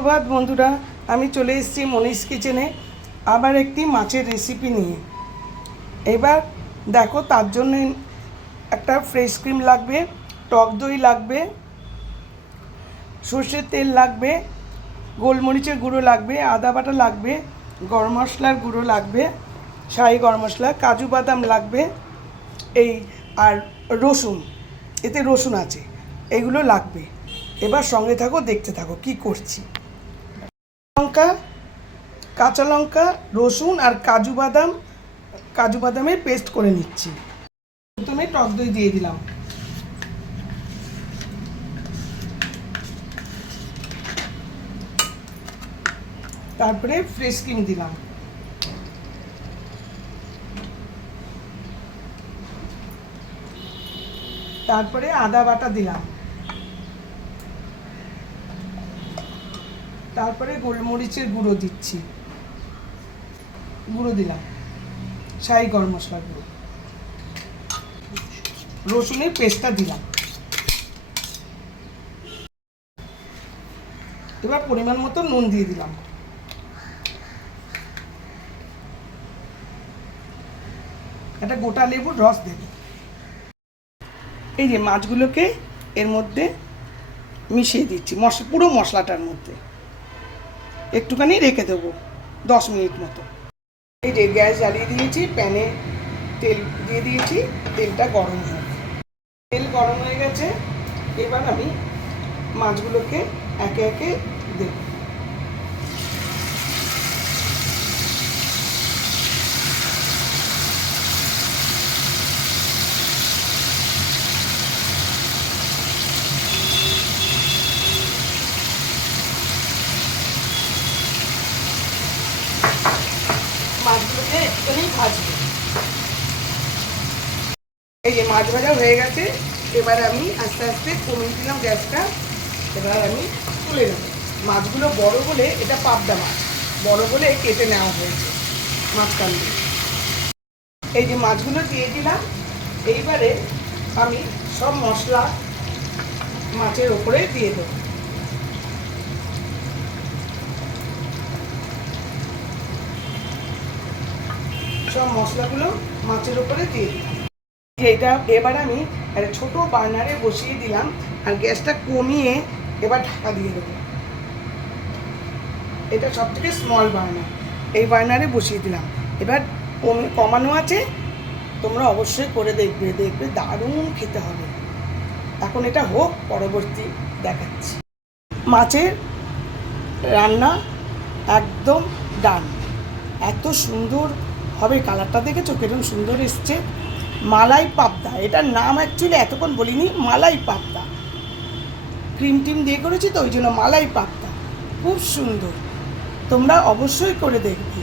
ধন্যবাদ বন্ধুরা, আমি চলে এসেছি মনীষ কিচেনে আবার একটি মাছের রেসিপি নিয়ে। এবার দেখো, তার জন্য একটা ফ্রেশ ক্রিম লাগবে, টক দই লাগবে, সর্ষের তেল লাগবে, গোলমরিচের গুঁড়ো লাগবে, আদা বাটা লাগবে, গরম মশলার গুঁড়ো লাগবে, শাহি গরম মশলা, কাজু বাদাম লাগবে, এই আর রসুন, এতে রসুন আছে, এগুলো লাগবে। এবার সঙ্গে থাকো, দেখতে থাকো কি করছি। লঙ্কা, কাঁচা লঙ্কা, রসুন আর কাজু বাদামের পেস্ট করে নিচ্ছি। প্রথমে টক দই দিয়ে দিলাম, তারপরে ফ্রেশ ক্রিম দিলাম, তারপরে আদা বাটা দিলাম, তারপরে গোলমরিচের গুঁড়ো দিলাম, শাহি গরম মশলার গুঁড়ো, রসুনের পেস্টটা দিলাম। এবার পরিমাণ মতো নুন দিয়ে দিলাম। একটা গোটা লেবুর রস দেব। এই যে মাছগুলোকে এর মধ্যে মিশিয়ে দিচ্ছি, পুরো মশলাটার মধ্যে। একটুখানি রেখে দেবো 10 মিনিট মতো। এই যে গ্যাস জ্বালিয়ে দিয়েছি, প্যানে তেল দিয়ে দিয়েছি, তেলটা গরম হোক। তেল গরম হয়ে গেছে, এবার আমি মাছগুলোকে একে একে দেব। মাছগুলোকে একটুখানি ভাজবো। এই যে মাছ ভাজা হয়ে গেছে, এবার আমি আস্তে আস্তে কমিয়ে দিলাম গ্যাসটা। এবার আমি তুলে নেব। মাছগুলো বড় বলে, এটা পাবদা মাছ, বড় বলে কেটে নেওয়া হয়েছে মাঝখান দিয়ে। এই যে মাছগুলো দিয়ে দিলাম। এইবারে আমি সব মশলা মাছের ওপরে দিয়ে দেবো। সব মশলাগুলো মাছের ওপরে দিয়ে দিলাম। এইটা এবার আমি একটা ছোটো বার্নারে বসিয়ে দিলাম, আর গ্যাসটা কমিয়ে এবার ঢাকা দিয়ে দেবো। এটা সব থেকে স্মল বার্নার, এই বার্নারে বসিয়ে দিলাম। এবার কমানো আছে, তোমরা অবশ্যই করে দেখবে দারুণ খেতে হবে। এখন এটা হোক, পরবর্তী দেখাচ্ছি। মাছের রান্না একদম ডান। এত সুন্দর হবে, কালারটা দেখেছো কিরকম সুন্দর এসছে। মালাই পাবদা, এটার নাম অ্যাকচুয়ালি এতক্ষণ বলিনি, মালাই পাবদা। ক্রিম টিম দিয়ে করেছি তো, ওই জন্য মালাই পাবদা। খুব সুন্দর, তোমরা অবশ্যই করে দেখবে।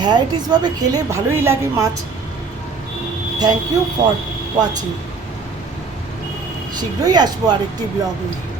ভ্যারাইটিসভাবে খেলে ভালোই লাগে মাছ। Thank you for watching. শীঘ্রই আসবো আরেকটি ব্লগ নিয়ে।